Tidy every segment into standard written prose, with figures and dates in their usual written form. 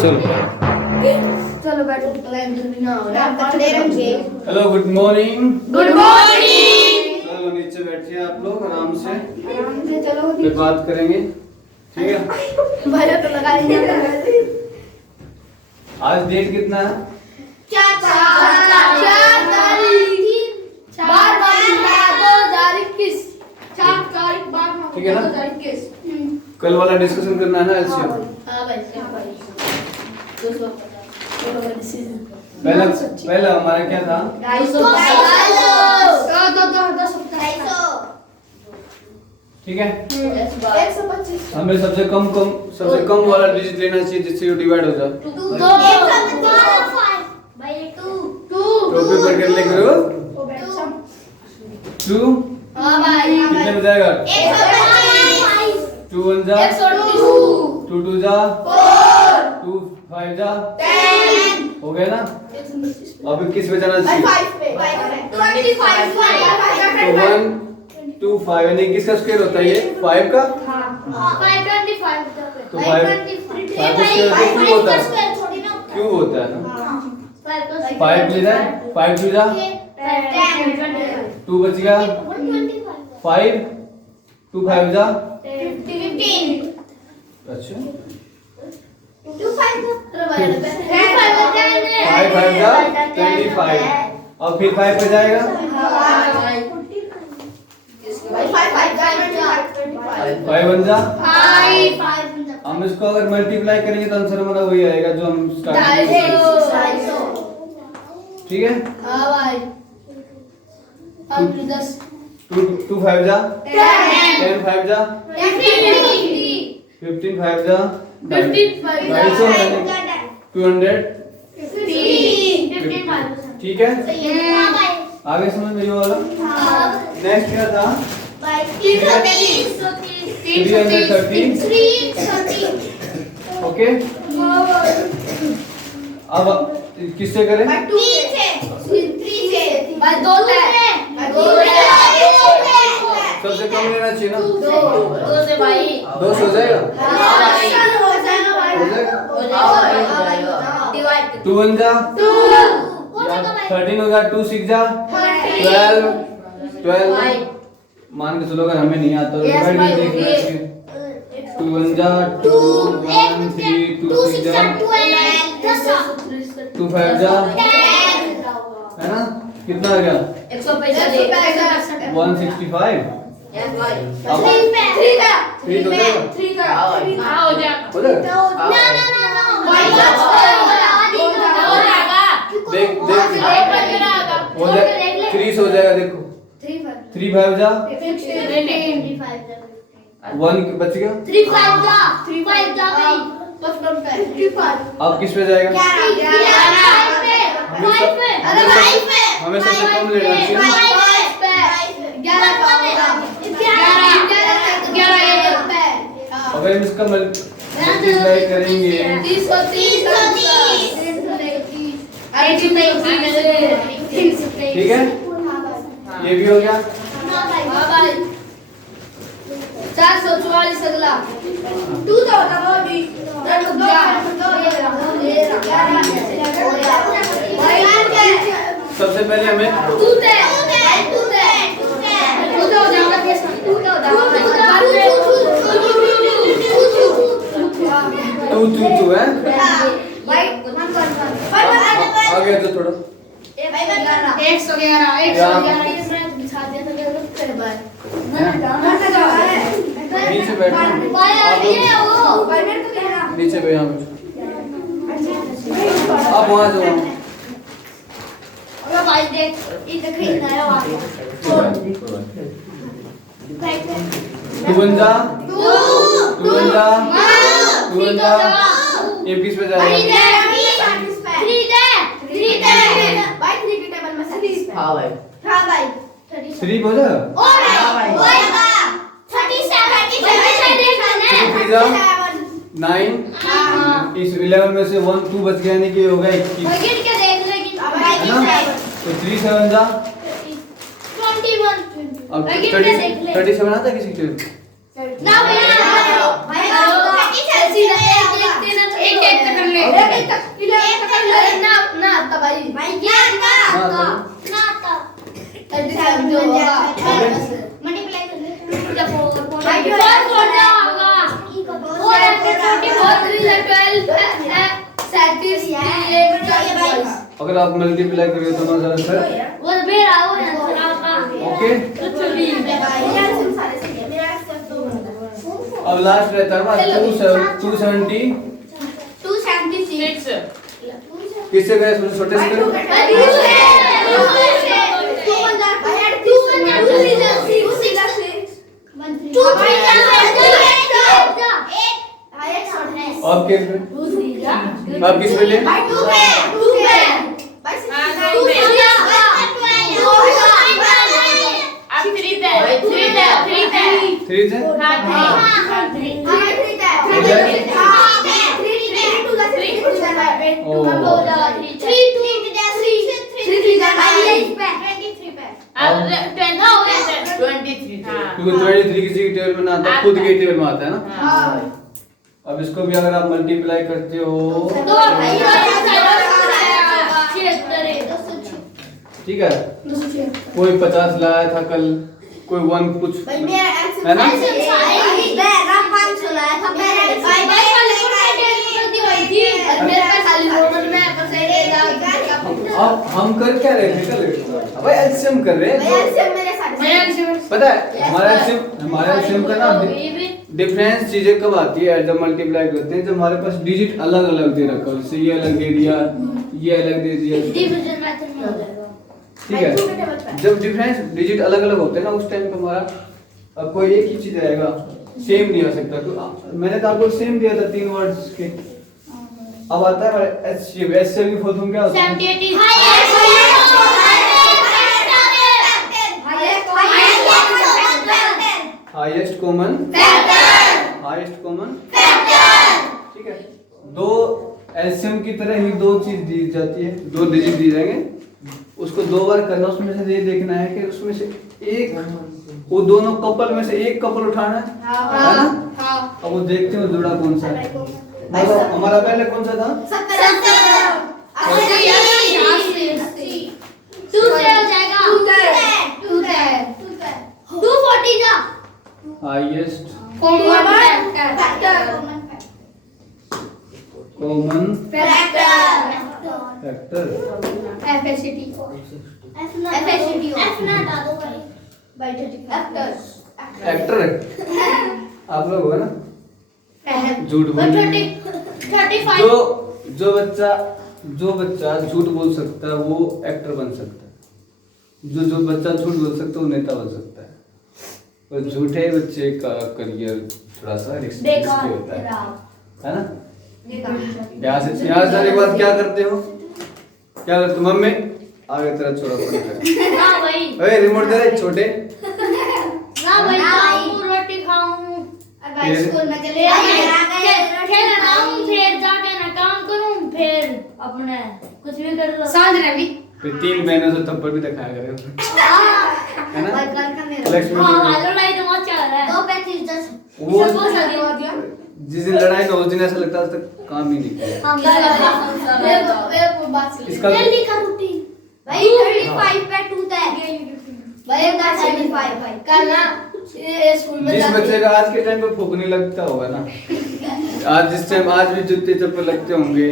चलो चलो बैठो जल्दी ना हो रहा। Hello good morning. Good morning. चलो नीचे बैठिए आप लोग आराम से, चलो फिर बात करेंगे, ठीक है। भैया तो लगा ही आज डेट कितना है? 4 तारीख 2021। 4 तारीख 12 ठीक है ना? 2021। कल वाला डिस्कशन करना है ना एलसीएम। हां भाई 250 पहला हमारा क्या था? 250 ठीक है। 125 हमें सबसे कम वाला डिजिट लेना चाहिए जिससे ये डिवाइड हो जाए। 2 तो पेपर कर ले करो 2 हां भाई कितने में जाएगा? 2 1 जा 2 2 जा 2 5 जा 10 हो गया ना? अब किस पे जाना चाहिए? तो 1 2 5 यानी किसका स्क्वायर होता है ये? 5 का। तो 5 क्यों होता है? क्यों होता है ना? 5 ले जाए 5 2 जा 2 बच गया 5 2 5 जा अच्छा 5 5 जा 25 और फिर 5 पे जाएगा 5 1 जा। हम इसको अगर मल्टीप्लाई करेंगे तो आंसर हमारा वही आएगा जो हम स्टार्ट में। ठीक है। हां भाई 2 5 जा 10 5 जा 15 5 जा 200 ठीक है। आगे समझ में ये वाला। नेक्स्ट क्या था? 330 ओके। अब किससे करें? सबसे कम लेना चाहिए ना? 2 हो जाएगा। 2 1 जा 13 होगा 2 6 जा 12 मान के चलो अगर हमें नहीं आता तो डिवाइड में देखना चाहिए। 2 1 जा 2 1 3 2 6 जा 2 5 जा है ना? कितना आ गया? 165। अब 3 हो जाएगा। देख हो जाएगा 3 हो जाएगा। देखो 3 5 जा 1 बच गया। अब किस पे जाएगा? हमें सबसे कम लेना चाहिए। अगर हम इसका मल्टीप्लाई करेंगे ठीक है। ये भी हो गया 444 अगला 2 तो होता है अभी सबसे पहले हमें 2 2 2 है। आ गया तो थोड़ा 111 नीचे बैठो नीचे पे यहाँ आप वहाँ जाओ। भाई देख इधर खरीदना है वहाँ 2 1 जा 2 1 जा 2 1 जा ये किस पे जाएगा? 3 हो जाएगा। 9 इस 11 में से 1 2 बच गया यानी कि होगा 21 है ना? तो 3 7 जा 21 अब 37 आता है किसी के? ना भैया भाई एक एक अगर आप मल्टीप्लाई करोगे तो हमारा आंसर ओके। अब लास्ट रहता है हमारा 270 किससे गए छोटे से करो आप किस पे ले थ्री से क्योंकि 23 किसी की टेबल में ना आता, खुद की टेबल में आता है ना। अब इसको भी अगर आप मल्टीप्लाई करते हो ठीक है। कोई 50 लाया था कल, कोई 1 कुछ है ना। अब हम कर क्या रहे थे कल भाई, एलसीएम कर रहे हैं। पता है हमारा एलसीएम का ना डिफरेंस चीजें कब आती है जब मल्टीप्लाई करते हैं, जब हमारे पास डिजिट अलग अलग दे रखा है। जैसे ये अलग दे दिया, ये अलग दे दिया, ठीक है। जब डिफरेंस डिजिट अलग अलग होते हैं ना उस टाइम पे हमारा अब कोई एक ही चीज आएगा, सेम नहीं आ सकता। तो मैंने तो आपको सेम दिया था 3 वर्ड्स के। अब आता है एचसीएफ की फुल फॉर्म क्या होता है? हाईएस्ट कॉमन ठीक है। दो एलसीएम की तरह ही दो चीज दी जाती है, 2 डिजिट दिए जाएंगे, उसको 2 बार करना। उसमें से ये देखना है कि उसमें से एक, वो दोनों कपल में से एक कपल उठाना है ना। अब वो देखते हो जुड़ा कौन सा है। मतलब हमारा पहले कौन सा था? हाईएस्ट कॉमन फैक्टर फैक्टर आप लोग हो ना झूठ बोल। जो बच्चा झूठ बोल सकता है वो एक्टर बन सकता है। जो बच्चा झूठ बोल सकता है वो नेता बन सकता है। और झूठे बच्चे का करियर थोड़ा सा रिस्की होता है ना। यहाँ से जाने के बाद क्या करते हो? क्या करते हो? मम्मी आगे तेरा छोरा पड़ा है, रिमोट दे रहे छोटे रोटी खाऊं, स्कूल में चले फिर जाके ना काम करूं, फिर अपने कुछ भी कर लो। सांझ रवि फिर 3 महीनों से तब पर भी दिखाया करें है ना। लक्ष्मी लड़ाई तो मत चल रहा है। 2 10 वो जिस दिन लड़ाई ना उस दिन ऐसा लगता है तक काम ही नहीं किया। इसका जल्दी कर रोटी भाई। 35 पे 2 है भाई, 35 करना। स्कूल में जिस बच्चे का आज के टाइम पे भूख नहीं लगता होगा ना, आज भी जूते चप्पल लगते होंगे।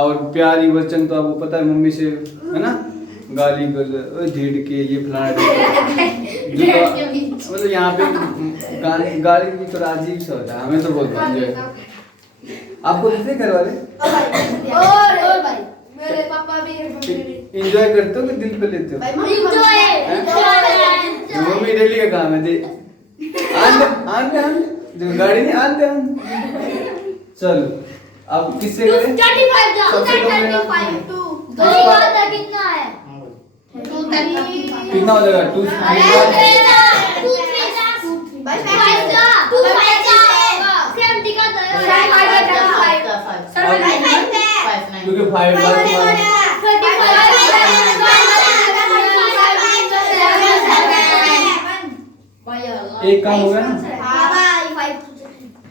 और प्यारी वचन तो आपको पता है मम्मी से है ना, गाली झेड़ के ये फलाना मतलब यहाँ पे गाली की थोड़ा अजीब सा होता है। हमें तो बहुत आपको देते घर वाले और भाई मेरे पापा भी एंजॉय करते हो कि दिल पे लेते हो? मम्मी डेली का काम है आनते गाड़ी नहीं आनते। चलो अब किससे करें? 35 कितना है? कितना हो जाएगा? 2 क्योंकि 5 एक काम हो गया ना।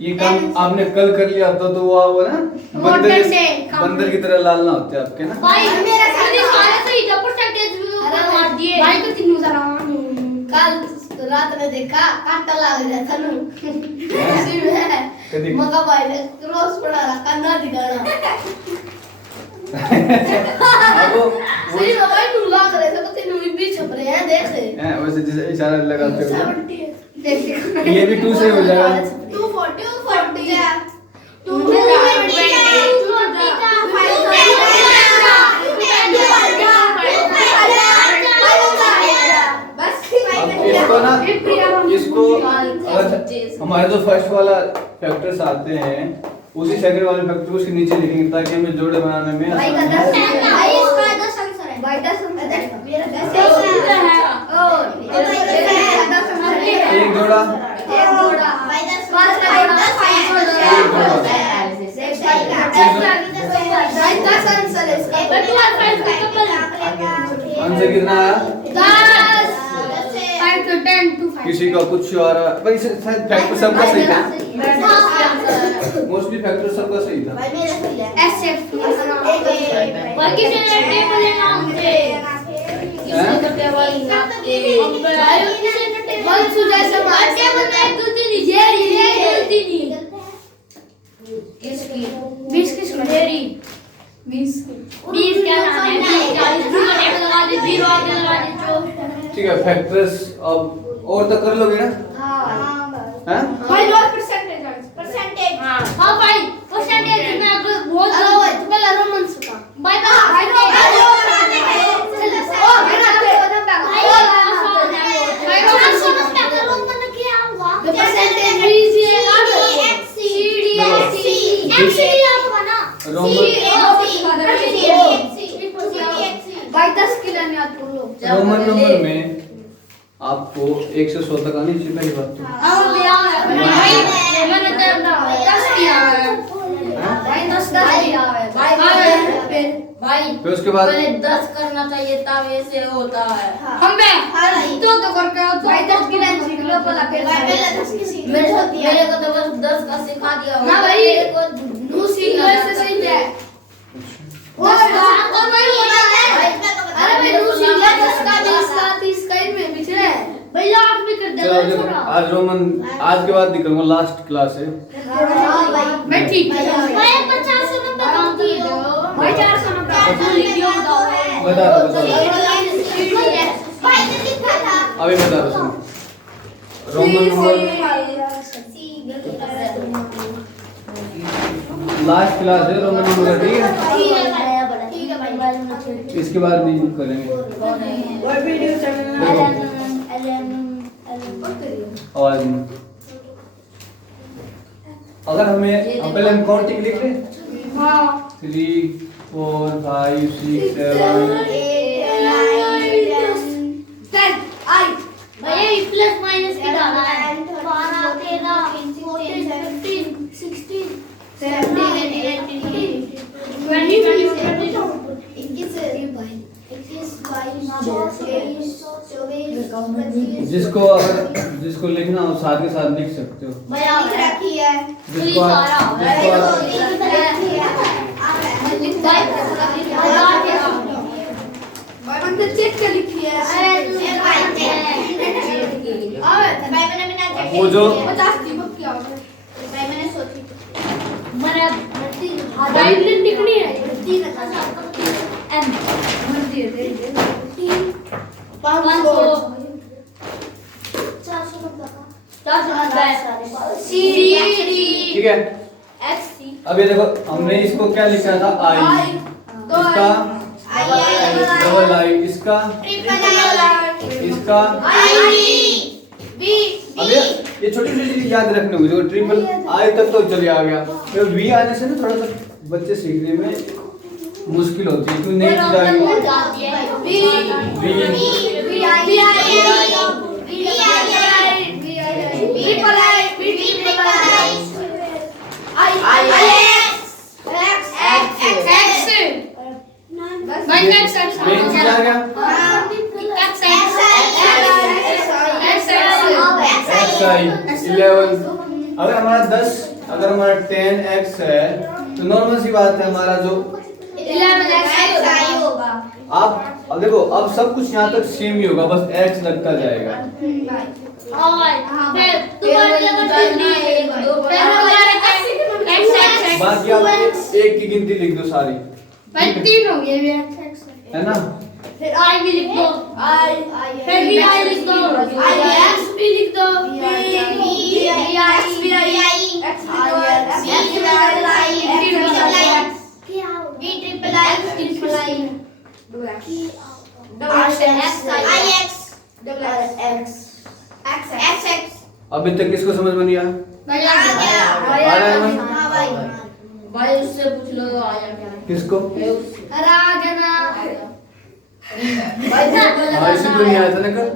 ये काम आपने कल कर लिया होता तो वो ना बंदर की तरह लाल ना होते आपके ना। भाई मेरा सारे सही था, परसेंटेज मार दिए भाई तो तीनों जरा कल रात में देखा कांटा लग गया था नु कदी मगा भाई ने क्रॉस पड़ा रहा कंधा दिखाना आपको सही में भाई नु लग रहे थे, तो तीनों भी छप रहे हैं देख से हैं वैसे जैसे इशारा लगाते हो देख ये भी 2 से हो जाएगा। 240 अब इसको ना इसको अगर हमारे जो फर्स्ट वाला फैक्टर्स आते हैं उसी सेकंड वाले फैक्टर को उसके नीचे लिखेंगे ताकि हमें जोड़े बनाने में भाई का 10 भाई इसका 10 आंसर है भाई 10 आंसर मेरा 10 है एक जोड़ा भाई 10 5 आंसर है इसका आंसर कितना आया 10 5 to 10 to 5 किसी का कुछ आ रहा भाई शायद फैक्टर सबका सही था, मोस्टली फैक्टर सबका सही था। भाई मेरा सही है एसएफ भाई किसी ने टेबल नाम दे किसी का टेबल नाम दे भाई किसी ने टेबल सुजा से मार टेबल में गलती नहीं ये गलती नहीं किसकी 20 किसकी मेरी 20 क्या नाम है 40 जीरो टेबल लगा दे जीरो आगे लगा दे जो ठीक है फैक्टर्स अब और तो कर लोगे ना। हां हैं भाई लो परसेंटेज हां भाई परसेंटेज में अगर बहुत पहला रोमन का भाई भाई रोमन क्या हुआ परसेंटेज भाई 10 किलो नहीं आते लोग रोमन नंबर में आपको 1 से 100 तक आनी चाहिए पहली बात तो। भाई मैंने तो 10 किया है भाई 10 किया है भाई फिर उसके बाद पहले 10 करना चाहिए तब ऐसे होता है। हम बे तो करके आओ भाई 10 किलो सीख लो पहला फिर मेरे को तो बस 10 का सिखा दिया ना भाई मेरे को नू सीख लो से सही है और भाई होता है अरे भाई नू सीख लो 10 का 20 का 30 का इनमें पिछले भैया आप भी कर चलो देखो देना आज रोमन आज के बाद निकलूंगा लास्ट क्लास है। मैं ठीक है भाई 50 नंबर कम कियो भाई 400 नंबर लिखियो बता दो भाई ने लिखा था अभी बता दो सुनो रोमन नंबर लास्ट क्लास है रोमन नंबर ठीक है इसके बाद नहीं करेंगे आवाज नहीं अगर हमें हम पहले हम काउंटिंग लिख लें 3 4 5 6 7 भैया प्लस माइनस की डालना है 12 13 14 15 16 17 18 जिसको अगर जिसको लिखना हो साथ के साथ लिख सकते हो जिसको चेक कर लिखी है वो जो 50 की बक्की आओ मैंने सोची मैंने हाइलाइट लिखनी है 3 एम मर्जी है 500 ठीक है अब ये देखो हमने इसको क्या लिखा था आई इसका डबल आई इसका इसका अब ये छोटी छोटी चीज याद रखनी होगी जो ट्रिपल आई तक तो चले आ गया फिर वी आने से ना थोड़ा सा बच्चे सीखने में मुश्किल होती है क्यों नहीं अगर हमारा 10 अगर हमारा 10x है तो नॉर्मल सी बात है हमारा जो 11x होगा। अब देखो अब सब कुछ यहाँ तक सेम ही होगा, बस x लगता जाएगा। बाकी आप एक की गिनती लिख दो सारी, है ना? फिर आई भी लिख दो, फिर भी आई लिख दो, एक्स भी लिख दो, अभी तक किसको समझ में नहीं आया? आ रहा है भाई उससे पूछ लो तो आया क्या? किसको? भाई इसी को नहीं आया था ना कल,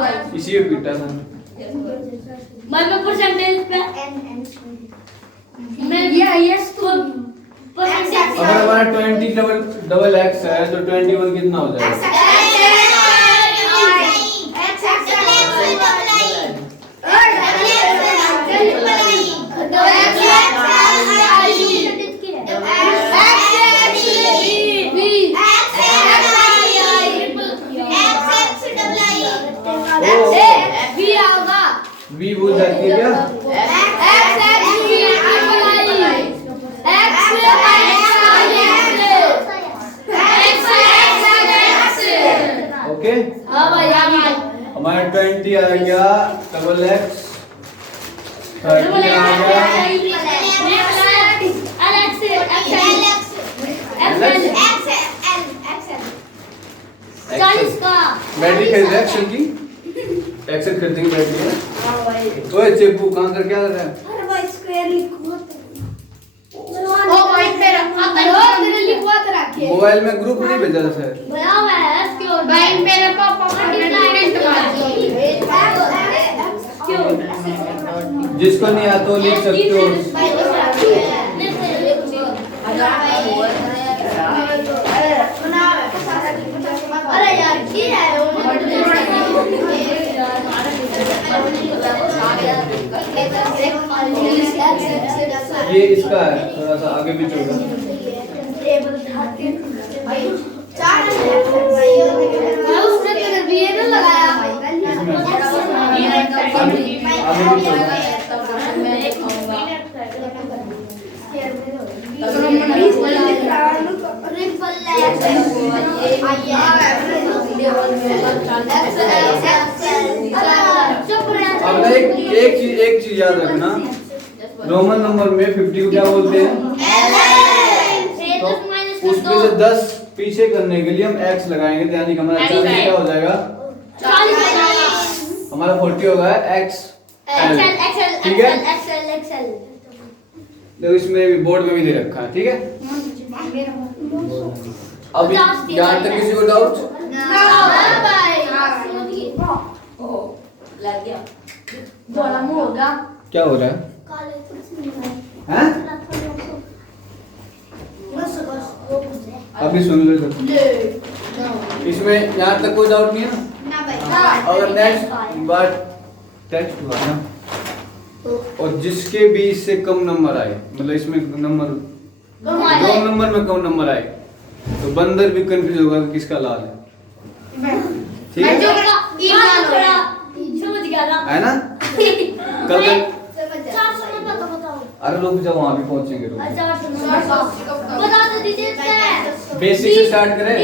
भाई इसी को पीटा था। मैं परसेंटेज पे मैं यस तो परसेंटेज अगर हमारा 20 डबल x है तो 21 कितना हो जाएगा? v भूल जाती है क्या? ओके, हमारा 20 आ गया डबल x, 30 आ गया बैटरी खरीद रहा है एक्सेल की, एक्सेल खरीदेंगे बैटरी है। ओए चेपू कहाँ कर क्या कर रहा है? मोबाइल में ग्रुप नहीं भेजा था सर? जिसको नहीं आता तो लिख सकते हो। अरे यार ये इसका है, थोड़ा सा आगे भी चलगा। अब एक चीज याद रखना, रोमन नंबर में 50 को क्या बोलते हैं? तो उसमें से 10 पीछे करने के लिए हम x लगाएंगे, तो यानी कि हमारा 40 क्या हो जाएगा? हमारा 40 होगा x ठीक है। देखो इसमें भी बोर्ड में भी दे रखा है, ठीक है। अब यहाँ तक किसी को डाउट? लग गया। क्या हो रहा है? हैं? अभी सुन लो सब। इसमें यहाँ तक कोई डाउट नहीं है ना? अगर नेक्स्ट बार टेस्ट हुआ ना और जिसके भी इससे कम नंबर आए, मतलब इसमें नंबर 2 नंबर में कम नंबर आए, तो बंदर भी कंफ्यूज होगा कि किसका लाल है, ठीक है? है ना? कल अरे लोग जब वहाँ भी पहुँचेंगे बेसिक से स्टार्ट करें।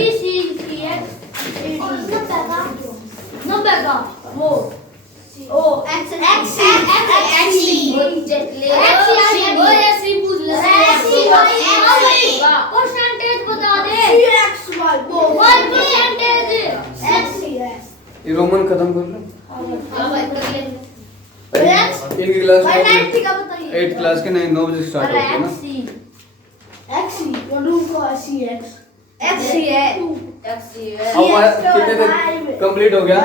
ये रोमन खत्म कर लो। इनकी क्लास 8 क्लास के 9 बजे स्टार्ट होती है ना? अब हमारा कितने तक कंप्लीट हो गया?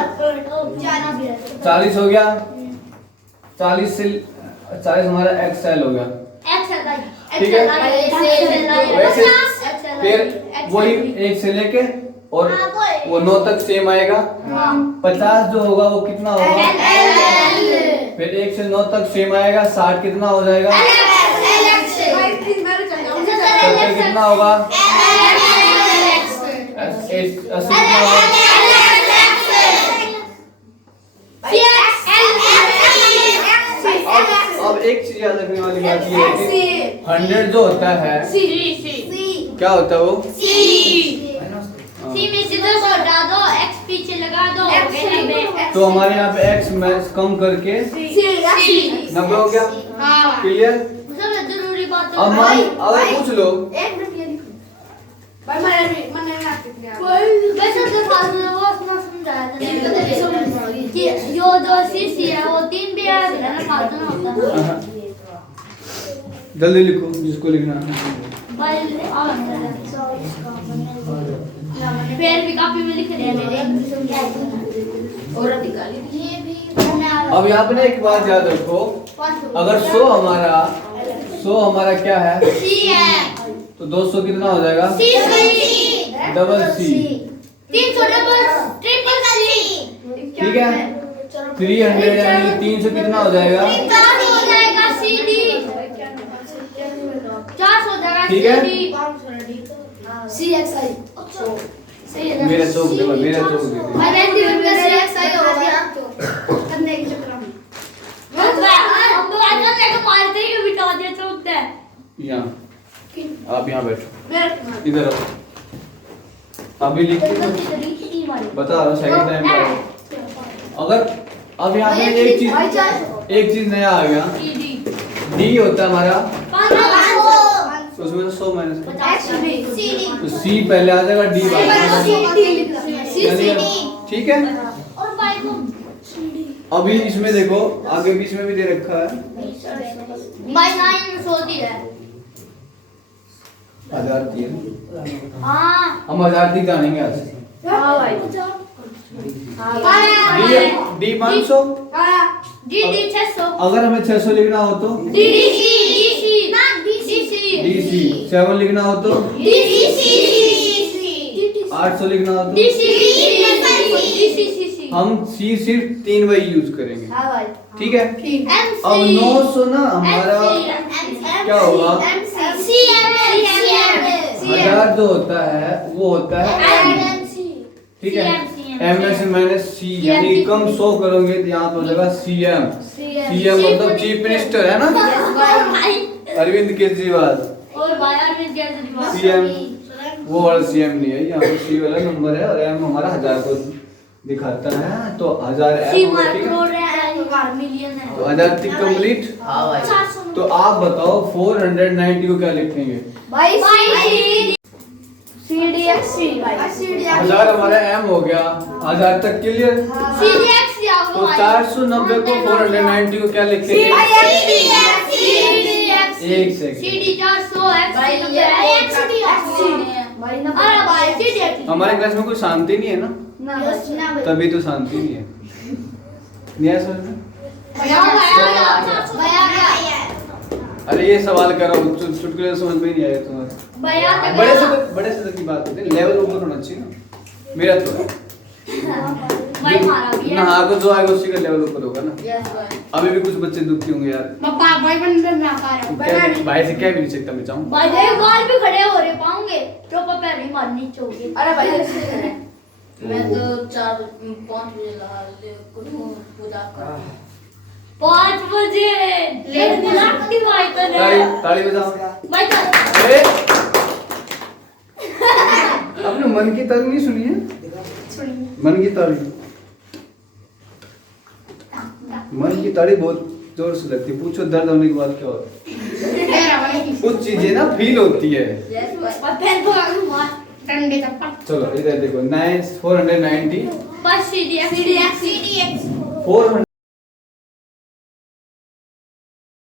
40 हो गया। 40 से 40 हमारा एक्सेल हो गया, ठीक है। वैसे फिर वही 1 से लेके और वो 9 तक सेम आएगा। 50 जो होगा वो कितना होगा? फिर 1 से 9 तक सेम आएगा। 60 कितना हो जाएगा? कितना होगा? 80 कितना होगा? अब एक चीज याद रखने वाली बात ये है कि 100 जो होता है क्या होता है वो? सी में से 10 हटा दो, x पीछे लगा दो, तो हमारे यहाँ पे x में कम करके 90 हो गया। हाँ क्लियर? सबसे जरूरी बात अब मान अगर पूछ लो वैसे तो फालतू में वो अपना समझाया था कि जो दो सी है वो 3 भी है ना, फालतू में होता है। जल्दी लिखो जिसको लिखना है। पैर भी काफी में लिख रहे हैं मेरे। अब यहाँ पे ना एक बात याद रखो, अगर 100 हमारा क्या है सी है तो 200 कितना हो जाएगा? C double C. 300 double triple C. ठीक है, 300 यानी 300 कितना हो जाएगा? 400 हो जाएगा सी डी। 400 हो जाएगा ठीक है? सी सी एक्स आई सही है ना? मेरा चौक दे, मेरा चौक दे। मैंने ड्यूट का सी एक्स आई हो गया करने के चक्कर में अब आज तक मारते ही बिठा दिया चौक दे। यहाँ आप यहाँ बैठो, इधर आओ। अभी लिख के बता रहा सही टाइम पर। अगर अब यहाँ पे एक चीज नया आ गया, डी होता है हमारा, तो उसमें तो 100 माइनस तो सी पहले आ जाएगा, डी बाद में। ठीक है, और बाई को अभी इसमें देखो आगे बीच में भी दे रखा है बाई 9 सोती है। 1003। हाँ हम 1000 तक जानेंगे आज। हां भाई डी 500। डी डी 600 अगर हमें 600 लिखना हो तो D D C D C ना डी सी सी डी सी। 7 लिखना हो तो डी सी सी 800 लिखना हो डी तो सी सी हम सी सिर्फ 3 बार यूज करेंगे। हां भाई ठीक है, ठीक अब 900 ना हमारा क्या होगा? 1000 जो होता है वो होता है, ठीक है, एम एस माइनस सी, यानी कम 100 करोगे तो यहाँ पे हो जाएगा सीएम। सीएम मतलब चीफ मिनिस्टर है ना, अरविंद केजरीवाल। और बाजार में केजरीवाल सीएम वो वाला सीएम नहीं है, यहाँ पे सी वाला नंबर है और एम हमारा 1000 को दिखाता है, तो 1000 सी एम होगा। ठीक है, करोड़ है मिलियन है तो 1000 तक कंप्लीट। हां भाई तो आप बताओ 490 को क्या लिखेंगे? भाई सी डी एक्स सी भाई सी डी 1000 हमारा एम हो गया, 1000 तक क्लियर। सीडीएक्स तो 490 को 490 को क्या लिखेंगे? एक सेकंड, सीडी 400 एक्स भाई ना अरे भाई सीडीएक्स हमारे क्लास में कोई शांति नहीं है ना, तभी तो शांति नहीं है। नहीं है समझ में? अरे ये सवाल करो, चुटकुले समझ में ही नहीं आया तुम्हारे। बड़े से की बात होती है, लेवल ऊपर होना चाहिए ना। मेरा तो नहा को जो आएगा उसी का लेवल ऊपर होगा ना। यस भाई अभी भी कुछ बच्चे दुखी होंगे यार, भाई से क्या भी नहीं सकता मैं चाहूँ। बाल भी खड़े हो रहे पाऊंगे तो पैर ही मारनी चाहिए। अरे भाई मैं तो 4-5 बजे लगा ले कुछ पूजा कर 5 बजे लेट लाख की बात है। ताली बजाओ। भाई अरे आपने मन की ताली नहीं सुनी है? मन की ताली, मन की ताली बहुत जोर से लगती है। पूछो दर्द होने के बाद क्या होता है? कुछ चीजें ना फील होती है। यस भाई और पैर को आगे मार ठंडे का चलो इधर देखो 490 बस सीडीएक्स 400